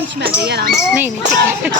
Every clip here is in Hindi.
बीच में आ जाइए आराम से। नहीं नहीं ठीक है।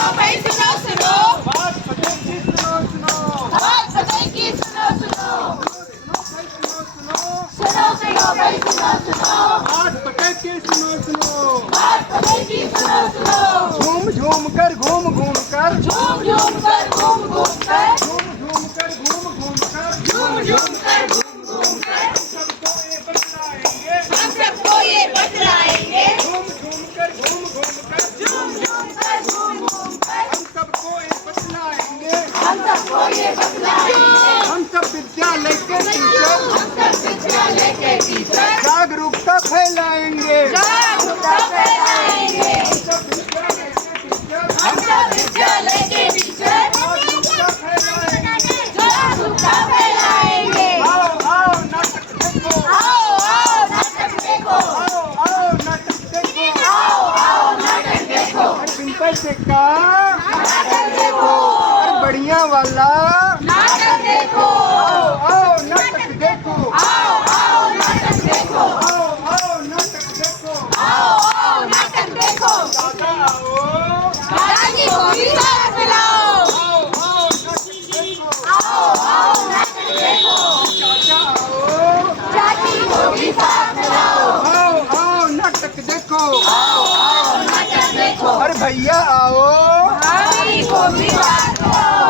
झूम झूम कर घूम घूम कर झूम झूम कर घूम घूम कर झूम झूम कर घूम घूम कर झूम झूम कर घूम घूम कर सबको ये बतलाएंगे हम सबको ये बतलाएंगे झूम झूम कर घूम घूम कर झूम झूम कर घूम घूम कर हम सबको ये बतलाएंगे हम सबको ये बतलाएंगे हम सब विद्यालय के टीचर हम सब विद्यालय के टीचर जागरूकता फैलाएंगे जागरूकता फैलाएंगे हम सब विद्यालय के टीचर हम सब विद्यालय के टीचर जागरूकता फैलाएंगे जागरूकता फैलाएंगे आओ आओ नाटक देखो आओ नाटक देखो आओ नाटक देखो आओ नाटक देखो सिंपल से का नाटक देखो बढ़िया वाला नाटक देखो आओ नाटक देखो आओ नाटक देखो आओ नाटक देखो आओ नाटक देखो दादा आओ दादाजी को भी साथ मिलाओ आओ नाटक देखो आओ नाटक देखो चाचा आओ चाची को भी साथ मिलाओ आओ नाटक देखो आओ नाटक देखो अरे भैया आओ भाई को भी साथ मिलाओ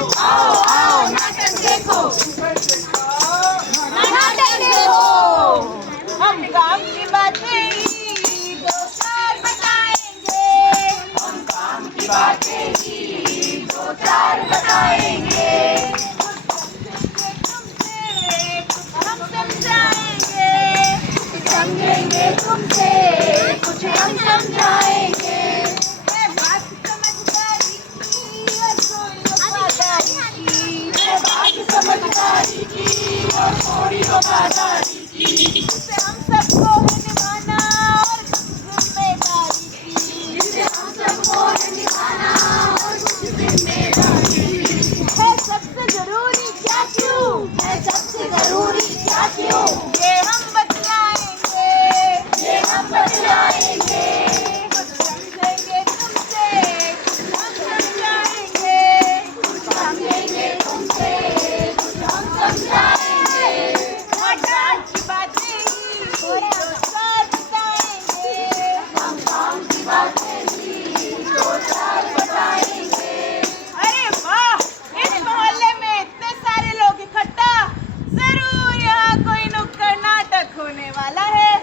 आओ आओ नाटक नाटक देखो देखो सिंपल से का नाटक देखो हम काम की बातें ही दो चार बताएंगे हम काम की बातें ही दो चार बताएंगे हम समझाएंगे समझेंगे तुमसे कुछ हम समझाएंगे है बात समझदारी की और थोड़ी वफादारी की है बात समझदारी की और थोड़ी वफादारी की जिसे हम सबको है निभाना और कुछ जिम्मेदारी की जिसे हम सबको है निभाना और कुछ जिम्मेदारी की है सबसे जरूरी क्या क्यों है सबसे जरूरी क्या क्यों ये हम बतलाएंगे ये हम बतलाएंगे कुछ समझेंगे तुमसे कुछ हम समझाएंगे कुछ समझेंगे तुमसे कुछ हम समझाएंगे नाटक की बातें ही दो चार बताएंगे हम काम की बातें ही दो चार बताएंगे अरे वाह इस मोहल्ले में इतने सारे लोग इकट्ठा जरूर यहाँ कोई नुक्कड़ नाटक होने वाला है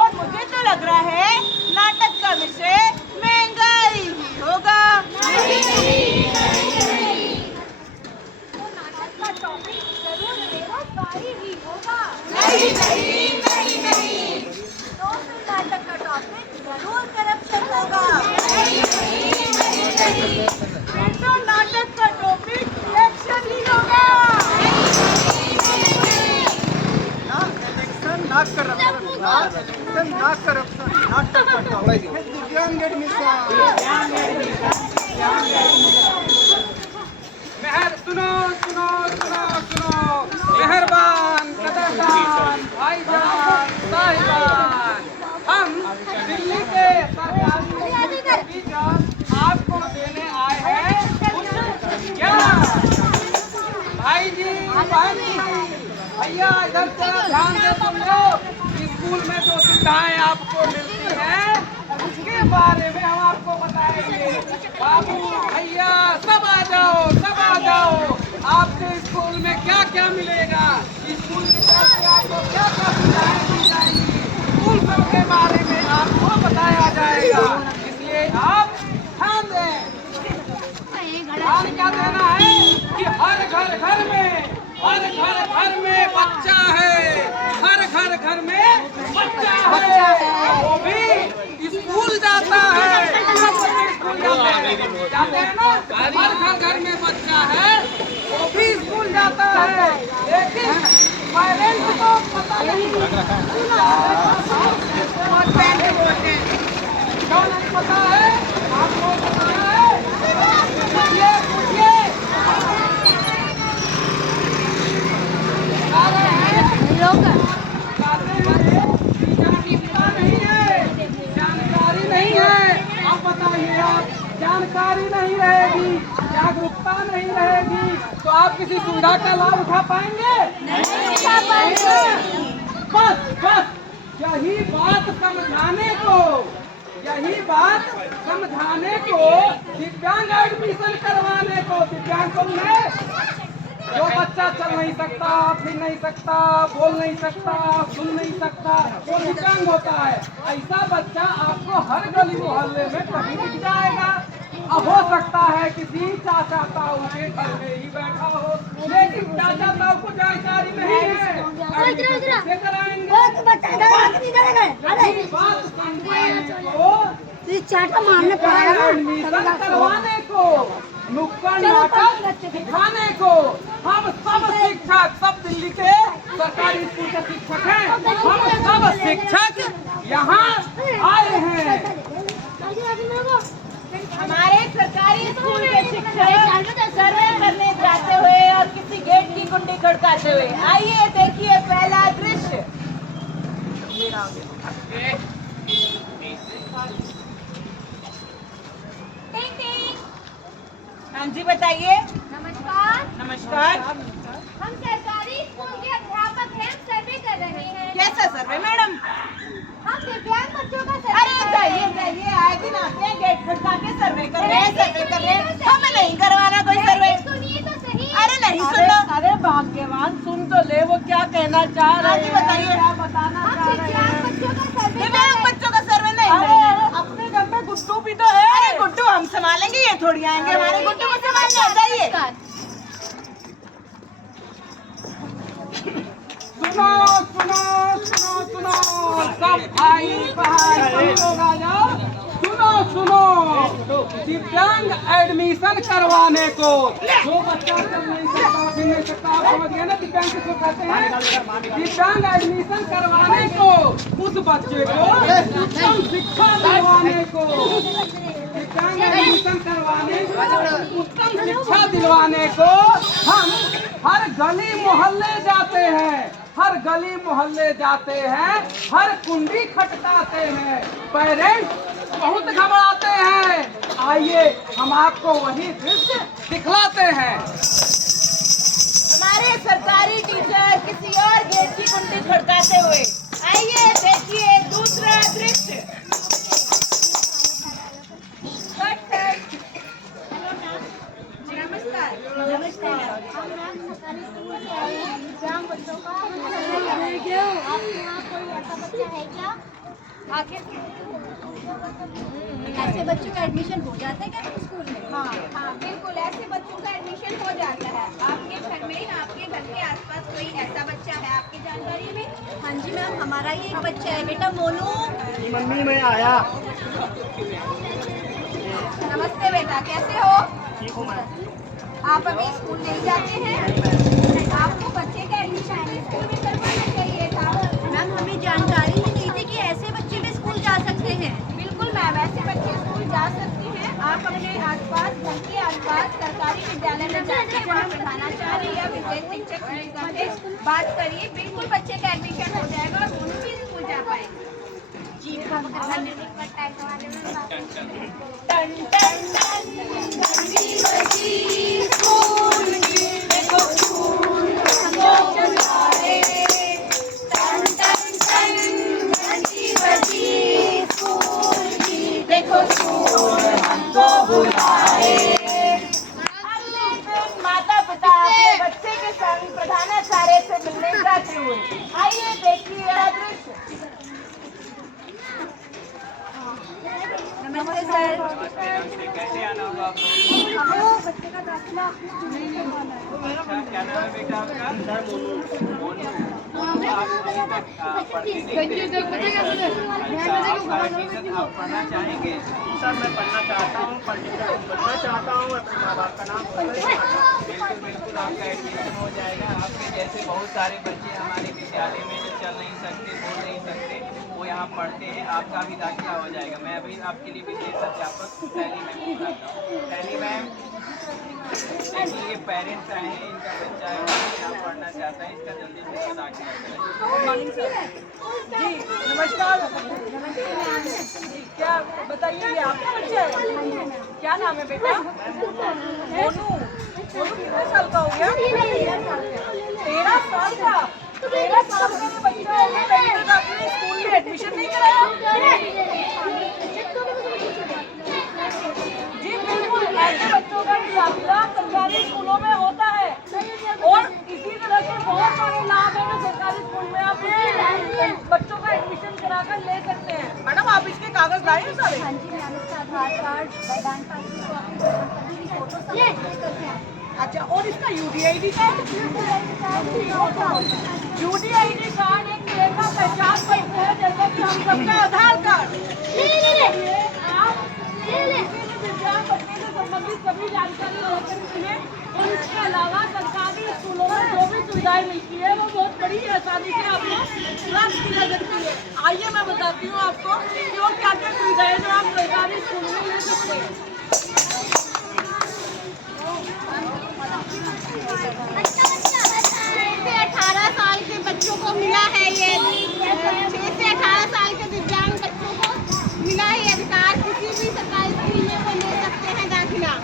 और मुझे तो लग रहा है नाटक का विषय महंगाई ही होगा तो नाटक का टॉपिक जरूर बेरोजगारी ही होगा नहीं तो फिर नाटक का टॉपिक जरूर करप्शन होगा फिर तो नाटक का टॉपिक इलेक्शन ही होगा इलेक्शन ना करप्शन ना करप्शन नाटक का टॉपिक है दिव्यांग एडमिशन मेहर सुनो सुनो सुनो सुनो मेहरबान कदरदान भाईजान साहिबान हम दिल्ली के सरकारी टीचर आपको देने आए हैं उच्च ज्ञान। भाई जी बहन जी भैया इधर जरा ध्यान से सुन लो। स्कूल में जो सुविधाएं आपको मिलती हैं उसके बारे में हम आपको बताएंगे। बाबू भैया सब आ जाओ आपके स्कूल में क्या क्या मिलेगा, स्कूल की तरफ से आपको क्या क्या सुविधाएं दी जाएंगी, उन सब के बारे में आपको बताया जाएगा। इसलिए आप ध्यान दें। ध्यान क्या देना है कि हर घर में बच्चा है, हर घर में बच्चा है, वो भी स्कूल जाता है। सब बच्चे स्कूल जाते हैं ना। हर घर में बच्चा है, वो भी स्कूल जाता है, लेकिन पेरेंट्स को पता नहीं। क्यों नहीं पता है? आपको पता है? पूछिए जानकारी जानकारी नहीं रहेगी, जागरूकता नहीं रहेगी, तो आप किसी सुविधा का लाभ उठा पाएंगे? नहीं उठा पाएंगे। बस यही बात समझाने को दिव्यांग एडमिशन करवाने को, दिव्यांग को नहीं, जो बच्चा चल नहीं सकता, फिर नहीं सकता, बोल नहीं सकता, सुन नहीं सकता, वो दिव्यांग होता है। ऐसा बच्चा आपको हर गली मोहल्ले में कहीं दिख जाएगा। अब हो सकता है किसी चाचा ताऊ के घर में ही बैठा हो, लेकिन चाचा ताऊ को जानकारी नहीं है, कैसे कराएंगे? बात समझाने को, मारने एडमिशन करवाने को, नुक्कड़ नाटक दिखाने को, हम सब शिक्षक, सब दिल्ली के सरकारी स्कूल के शिक्षक हैं, हम सब शिक्षक यहाँ आए हैं। हमारे सरकारी स्कूल के शिक्षक सर्वे करने जाते हुए और किसी गेट की कुंडी खड़काते हुए, आइए देखिए पहला दृश्य। हाँ जी बताइए। नमस्कार। नमस्कार। हम सरकारी स्कूल के अध्यापक हैं, सर्वे कर रहे हैं। कैसा सर्वे मैडम? हम दिव्यांग बच्चों का सर्वे अरे कर रहे हैं। जाइए आए दिन आते हैं गेट खड़का के सर्वे कर रहे हैं, सर्वे कर रहे हैं। हमें नहीं करवाना कोई सर्वे। सुनिए तो सही। अरे नहीं सुनना। अरे भाग्यवान सुन तो ले, वो क्या कहना चाह रहे हैं? बताइए। क्या बताना हम चाह रहे दिव्यांग हैं? बच्चों का सर्वे कर दिव्यांग रहे हैं। बच्चों का सर्वे नहीं। अरे अपने घर में गुड्डू भी तो है। अरे गुड्डू हम संभालेंगे, ये थोड़ी आएंगे हमारे गुड्डू को संभालने। आ जाइए। सुनो सब भाई बहन सब लोग आ जाओ। सुनो दिव्यांग एडमिशन करवाने को, जो बच्चा चल नहीं सकता, फिर नहीं सकता, आप समझ गए ना दिव्यांग किसको कहते हैं? दिव्यांग एडमिशन करवाने को, उस बच्चे को उत्तम शिक्षा दिलवाने को, दिव्यांग एडमिशन करवाने को, उत्तम शिक्षा दिलवाने को हम हर गली मोहल्ले जाते हैं, हर गली मोहल्ले जाते हैं, हर कुंडी खटकाते हैं। पेरेंट्स बहुत घबराते हैं। आइए हम आपको वही दृश्य दिखलाते हैं। हमारे सरकारी टीचर किसी और गेट की कुंडी खड़काते हुए, आइए देखिए दूसरा दृश्य। नमस्कार। नमस्कार। हम मैम सरकारी स्कूल से आए हैं, दिव्यांग बच्चों का सर्वे कर रहे हैं। आपके यहाँ कोई ऐसा बच्चा है क्या? आखिर ऐसे बच्चों का एडमिशन हो जाता है क्या स्कूल में? हाँ बिल्कुल, ऐसे बच्चों का एडमिशन हो जाता है। आपके घर में, आपके घर के आसपास कोई ऐसा बच्चा है आपकी जानकारी में? हाँ जी मैम, हमारा ही एक बच्चा है, बेटा मोनू। मम्मी मैं आया। नमस्ते बेटा, कैसे हो? ठीक हूँ मैं। आप अभी स्कूल नहीं जाते हैं? आपको बच्चे का एडमिशन स्कूल में करवाना चाहिए था। मैम हमें जानकारी ही नहीं थी कि ऐसे बच्चे भी स्कूल जा सकते हैं। बिल्कुल मैम, ऐसे बच्चे स्कूल जा सकते हैं। आप अपने आसपास, घर के आसपास सरकारी विद्यालय में जाकर वहाँ प्रधानाचार्य या विशेष शिक्षक शिक्षिका से बात करिए, बिल्कुल बच्चे का एडमिशन हो जाएगा और दोनों भी स्कूल जा पाएंगे। जी धन्यवाद। टन टन टन घंटी बजी स्कूल की, देखो स्कूल हमको बुलाए। टन टन टन घंटी बजी स्कूल की, देखो स्कूल हमको बुलाए। अगले दिन माता पिता अपने बच्चे के संग प्रधानाचार्य से मिलने जाते हुए, आइए देखिए यह दृश्य। नमस्ते सर। कैसे आना होगा आप हमें बच्चे का दाखिला क्या नाम है बेटा आपका? आप पढ़ना चाहेंगे? सर मैं पढ़ना चाहता हूँ, पढ़ना चाहता हूँ, अपने माँ बाप का नाम बिल्कुल बिल्कुल आपका एडमिशन हो जाएगा। आपके जैसे बहुत सारे बच्चे हमारे विद्यालय में जो चल नहीं सकते, बोल नहीं सकते, वो यहाँ पढ़ते हैं। आपका भी दाखिला हो जाएगा। मैं अभी आपके लिए विशेष अध्यापक टैली मैम बुलाता हूँ। टैली मैम, ये पेरेंट्स आए हैं, इनका बच्चा है यहाँ पढ़ना चाहता है, इसका जल्दी से इसका दाखिला करें। जी नमस्कार। जी क्या बताइए, ये आपका बच्चा है? क्या नाम है बेटा? मोनू। मोनू कितने साल का हो गया? 13 साल का। 13 साल का जो बच्चा है वो अपने स्कूल में एडमिशन नहीं कराया? जी बिल्कुल, ऐसे बच्चों का दाखिला सरकारी स्कूलों में होता है और इसी तरह के बहुत सारे लाभ है जो सरकारी स्कूल में आप बच्चों का एडमिशन कराकर ले सकते हैं। मैडम आप इसके कागज लाए हैं सारे? हाँ जी मैम, इसका आधार कार्ड, बैंक पासबुक, अच्छा, और इसका यूडीआईडी कार्ड? यूडीआईडी कार्ड एक तरह का पहचान पत्र है, जैसा कि हम सबका आधार कार्ड। आप दिव्यांग बच्चे से संबंधित सभी जानकारी लेकर मिलें और इसके अलावा सरकारी स्कूलों में जो भी सुविधाएं मिलती है वो बहुत बड़ी आसानी से आपको प्राप्त की जा सकती है। आइए मैं बताती हूँ आपको कि और क्या क्या सुविधाएं जो आप सरकारी स्कूल में ले सकते हैं। 6 से 18 साल के बच्चों को मिला है ये 6 से 18 साल के दिव्यांग बच्चों को मिला है ये अधिकार। किसी भी सरकारी स्कूल में वो ले सकते हैं दाखिला। हो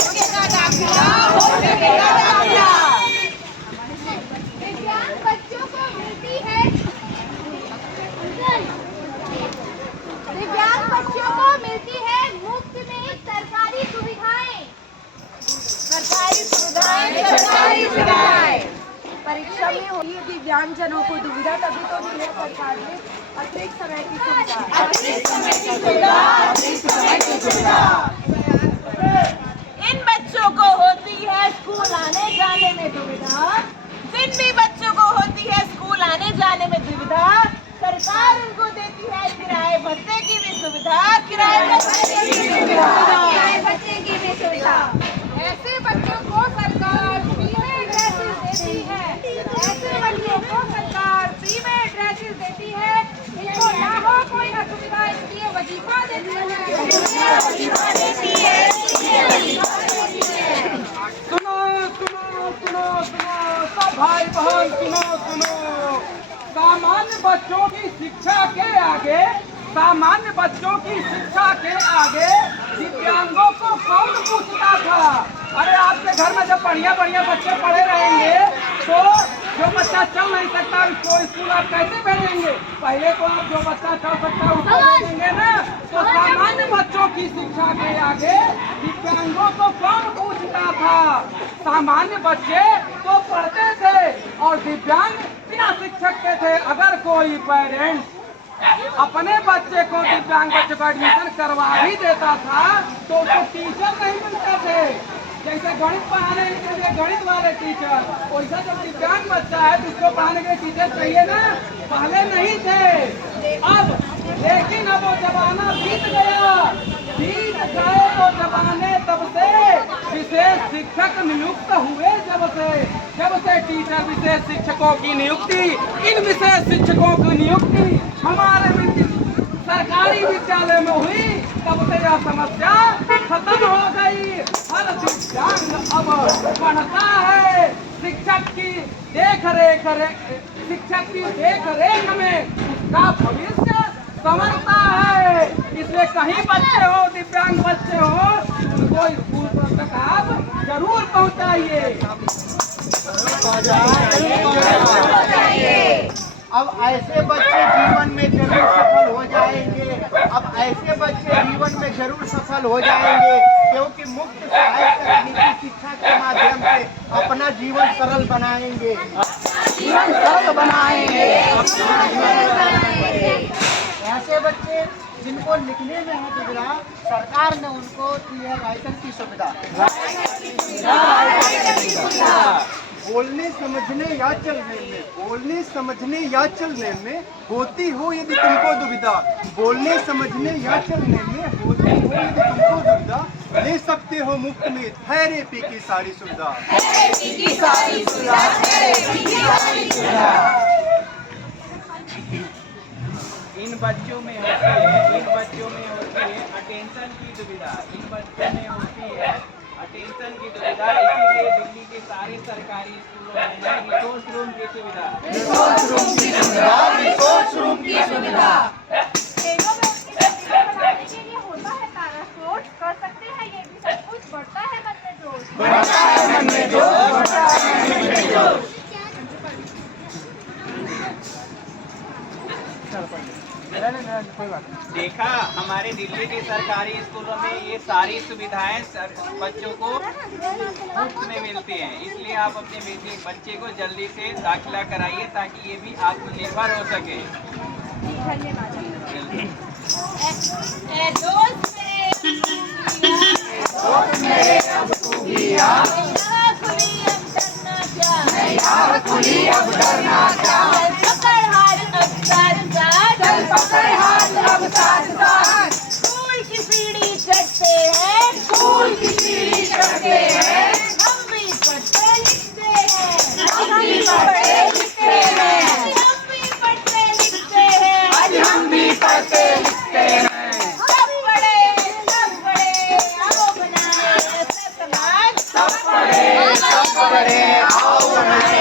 सकेगा दाखिला, हो सकेगा दाखिला। दिव्यांग बच्चों को मिलती है मुफ्त में सरकारी सुविधाएं। सरकारी सुविधाएं परीक्षा में हुई दिव्यांगजनों को दुविधा तभी तो दी है सरकार ने अतिरिक्त समय की सुविधा। इन बच्चों को होती है स्कूल आने जाने में दुविधा। जिन भी बच्चों को होती है स्कूल आने जाने में दुविधा, सरकार उनको देती है किराए भत्ते की भी सुविधा। किराए भत्ते की भी सुविधा। ऐसे बच्चों को सरकार फ्री में ड्रेसेस देती है। ऐसे बच्चों को सरकार फ्री में ड्रेसेस देती है। इनको ना हो कोई असुविधा, इसलिए वजीफा देती है। सुनो सुनो सुनो सुनो सब भाई बहन, सुनो। सामान्य बच्चों की शिक्षा के आगे दिव्यांगों को कौन पूछता था? अरे आपके घर में जब बढ़िया बच्चे पढ़े रहेंगे तो जो बच्चा चल नहीं सकता उसको स्कूल आप कैसे भेजेंगे? पहले तो आप जो बच्चा चल सकता है उसको भेजेंगे ना। तो सामान्य बच्चों की शिक्षा के आगे दिव्यांगों को कौन पूछता था? सामान्य बच्चे तो पढ़ते थे और दिव्यांग बिना शिक्षक के थे। अगर कोई पेरेंट्स अपने बच्चे को दिव्यांग बच्चे को एडमिशन करवा भी देता था तो उसको टीचर नहीं मिलते थे। जैसे गणित पढ़ाने के लिए गणित वाले टीचर, वैसा जब दिव्यांग बच्चा है तो उसको पढ़ाने के लिए टीचर चाहिए ना। पहले नहीं थे अब, लेकिन अब वो जमाना बीत गए तो जमाने तब से विशेष शिक्षक नियुक्त हुए। जब से टीचर विशेष शिक्षकों की नियुक्ति, इन विशेष शिक्षकों की नियुक्ति हमारे सरकारी विद्यालय में हुई, तब से यह समस्या खत्म हो गई। हर दिव्यांग अब पढ़ता है। शिक्षक की देख रेख में उसका भविष्य संवरता है। इसलिए कहीं बच्चे हो, दिव्यांग बच्चे हो, उनको स्कूल तक आप जरूर पहुंचाइए। अब ऐसे बच्चे जीवन में जरूर सफल हो जाएंगे। सफल हो जाएंगे, क्योंकि मुफ्त सहायक तकनीकी शिक्षा के माध्यम से अपना जीवन सरल बनाएंगे। ऐसे बच्चे जिनको लिखने में है दुविधा, सरकार ने उनको दी है राइटर की सुविधा। बोलने समझने या चलने में होती हो यदि तुमको दुविधा, ले सकते हो मुफ्त में थेरेपी की सारी सुविधा। इन बच्चों में होती है अटेंशन की दुविधा। इसीलिए दिल्ली के सारे सरकारी स्कूलों में रिसोर्स रूम की सुविधा। बनाने के लिए होता है पैराशूट, कर सकते कोई बात नहीं। देखा, हमारे दिल्ली के सरकारी स्कूलों में ये सारी सुविधाएं बच्चों को मुफ्त में मिलती हैं, इसलिए आप अपने बच्चे को जल्दी से दाखिला कराइए ताकि ये भी आत्मनिर्भर हो सके। स्कूल की सीढ़ी चढ़ते हैं, स्कूल की सीढ़ी चढ़ते हैं, हम भी पढ़ते लिखते हैं, हम भी पढ़ते लिखते हैं, हम भी पढ़ते लिखते हैं, आज हम भी पढ़ते लिखते हैं। सब पढ़े आओ बनाए ऐसा समाज, सब पढ़े आओ बनाए